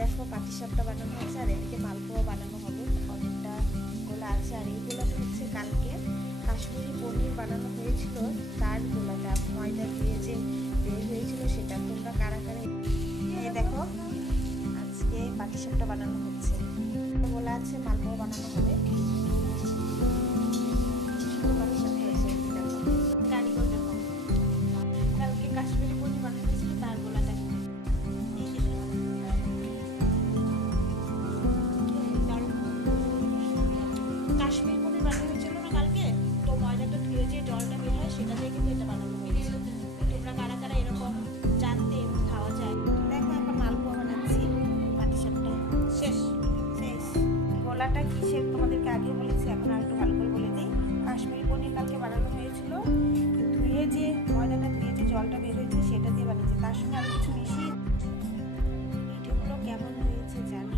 দেখো পাটিসাপটা বানানো হচ্ছে, আর এদিকে মালপোয়া বানানো হবে। অনেকটা গোলা আছে, আর এই গোলাটা হচ্ছে কালকে কাশ্মীরি পনির বানানো হয়েছিল, তার গোলাটা ময়দা দিয়ে যে বের হয়েছিল সেটা। তোমরা কারা কারা এই দেখো আজকে পাটিসাপটা বানানো হচ্ছে, গোলা আছে, মালপোয়া বানানো হবে। কালকে কাশ্মীরি পনির বানানো হয়েছিল, তার গোলাটা কাশ্মীরি পনির বানানো হয়েছিল না কালকে, তো ময়দাটা ধুয়ে যে জলটা বের হয় সেটা দিয়ে কিন্তু এটা বানানো হয়েছে। তোমরা কারা কারা এরকম জানতে খাওয়া যায়? দেখো এখন মালপোয়া বানাচ্ছি, পাটিসাপটা শেষ শেষ। গোলাটা কিসের তোমাদেরকে আগে বলেছি, এখন আর একটু ভালো করে বলে দিই। কাশ্মীরি পনির কালকে বানানো হয়েছিল, ধুয়ে যে ময়দাটা ধুয়ে যে জলটা বের হয়েছে সেটা দিয়ে বানিয়েছে, তার সঙ্গে আরও কিছু মিশিয়ে। পিঠেগুলো কেমন হয়েছে জানো?